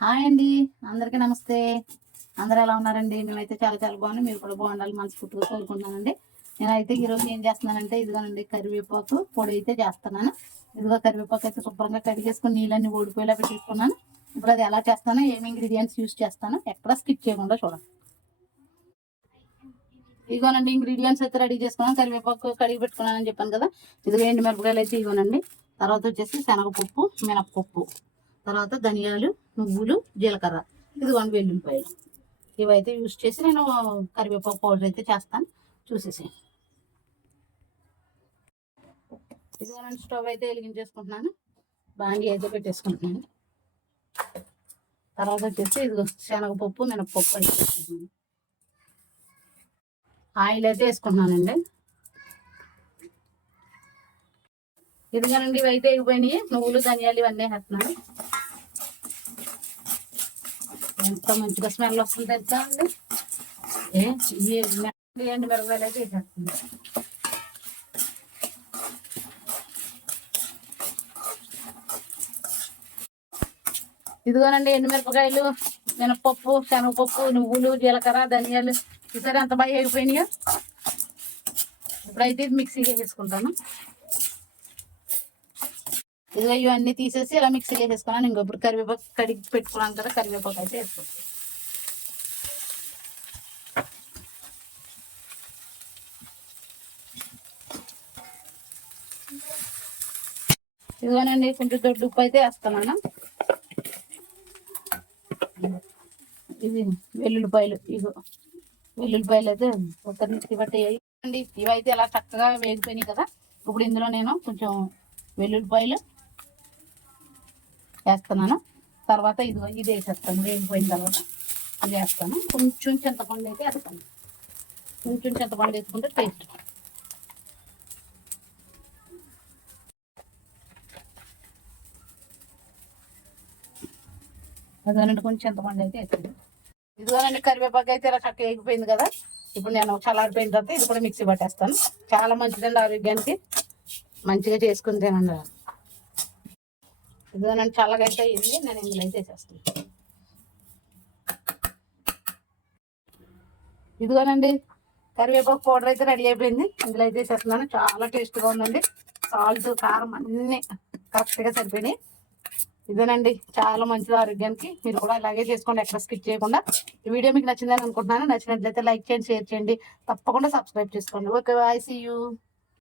Hi అండి, అందరికీ నమస్తే. అందరూ ఎలా ఉన్నారండి? మేమైతే చాలా చాలా బాగున్నాం. మీరు కూడా బాగుండాలి మనస్ఫూర్తిగా కోరుకుంటున్నానండి. నేనైతే ఈరోజు ఏం చేస్తున్నానంటే ఇదిగోనండి కరివేపాకు పొడి అయితే చేస్తున్నాను. ఇదిగో కరివేపాకు అయితే శుభ్రంగా కడిగేసుకుని నీళ్ళని ఓడిపోయేలా పెట్టేసుకున్నాను. ఇప్పుడు అది ఎలా చేస్తానో, ఏమి ఇంగ్రీడియంట్స్ యూస్ చేస్తాను ఎక్కడ స్కిప్ చేయకుండా చూడండి. ఇదిగోనండి ఇంగ్రీడియంట్స్ అయితే రెడీ చేసుకున్నాను. కరివేపాకు కడిగి పెట్టుకున్నానని చెప్పాను కదా. ఇదిగో ఎండు మిరపకాయలు అయితే ఇవ్వనండి. తర్వాత వచ్చేసి శనగపప్పు, మినపప్పు, తర్వాత ధనియాలు, నువ్వులు, జీలకర్ర, ఇదిగోండి వెల్లుల్లిపాయలు. ఇవైతే యూస్ చేసి నేను కరివేపాకు పౌడర్ అయితే చేస్తాను, చూసేసి. ఇదిగోనండి స్టవ్ అయితే వెలిగించేసుకుంటున్నాను. బాండి అయితే పెట్టేసుకుంటున్నాను. తర్వాత వచ్చేసి ఇదిగో శనగపప్పు, మినపప్పు అయితే వేసుకుంటున్నాను. ఆయిల్ అయితే వేసుకుంటున్నానండి. ఇదిగోనండి ఇవైతే ఎగిపోయినాయి. నువ్వులు, ధనియాలు ఇవన్నీ వేస్తున్నాను. ఎంత మంచిగా స్మెల్ వస్తుంది తెలుసా అండి. ఎండు మిరపకాయలు అయితే వేసేస్తుంది. ఇదిగోనండి ఎండుమిరపకాయలు, మినపప్పు, శనగపప్పు, నువ్వులు, జీలకర్ర, ధనియాలు చూసారా ఎంత బాగా వేగిపోయినాయో. ఇప్పుడైతే ఇది మిక్సీకి వేసేసుకుంటాను. ఇదిగో ఇవన్నీ తీసేసి ఇలా మిక్సీకి వేసేసుకున్నాను. ఇంకొప్పుడు కరివేపాకు కడిగి పెట్టుకున్నాను కదా, కరివేపాకు అయితే వేసుకుంటాను. ఇదిగోనండి కొంచెం దొడ్డు ఉప్పు అయితే వేస్తున్నాను. ఇది వెల్లుల్లిపాయలు, ఇగో వెల్లుల్లిపాయలు అయితే ఒక మిక్సీ పట్టేయాలి అండి. ఇవైతే ఇలా చక్కగా వేగిపోయినాయి కదా. ఇప్పుడు ఇందులో నేను కొంచెం వెల్లుల్లిపాయలు వేస్తున్నాను. తర్వాత ఇది వేసేస్తాను. వేగిపోయిన తర్వాత ఇది వేస్తాను. కొంచెం చింతపండు అయితే వేస్తాను. కొంచెం చింతపండు వేసుకుంటే టేస్ట్. అదేనండి కొంచెం చింతపండు అయితే వేస్తాను. ఇదిగోనండి కరివేపాకు అయితే ఇలా చక్కగా వేగిపోయింది కదా. ఇప్పుడు నేను చల్లారిపోయిన తర్వాత ఇది కూడా మిక్సీ పట్టేస్తాను. చాలా మంచిదండి ఆరోగ్యానికి, మంచిగా చేసుకుని తినండి. ఇదిగోనండి చల్లగా అయితే అయింది. నేను ఇందులో అయితే వేసేస్తాను. ఇదిగోనండి కరివేపాకు పౌడర్ అయితే రెడీ అయిపోయింది. ఇందులో అయితే వేసేస్తున్నాను. చాలా టేస్ట్గా ఉందండి. సాల్ట్, కారం అన్నీ కరెక్ట్గా సరిపోయినాయి. ఇదేనండి చాలా మంచిది ఆరోగ్యానికి. మీరు కూడా అలాగే చేసుకోండి, ఎక్కడ స్కిప్ చేయకుండా. ఈ వీడియో మీకు నచ్చిందని అనుకుంటున్నాను. నచ్చినట్లయితే లైక్ చేయండి, షేర్ చేయండి, తప్పకుండా సబ్స్క్రైబ్ చేసుకోండి. Okay, bye, see you.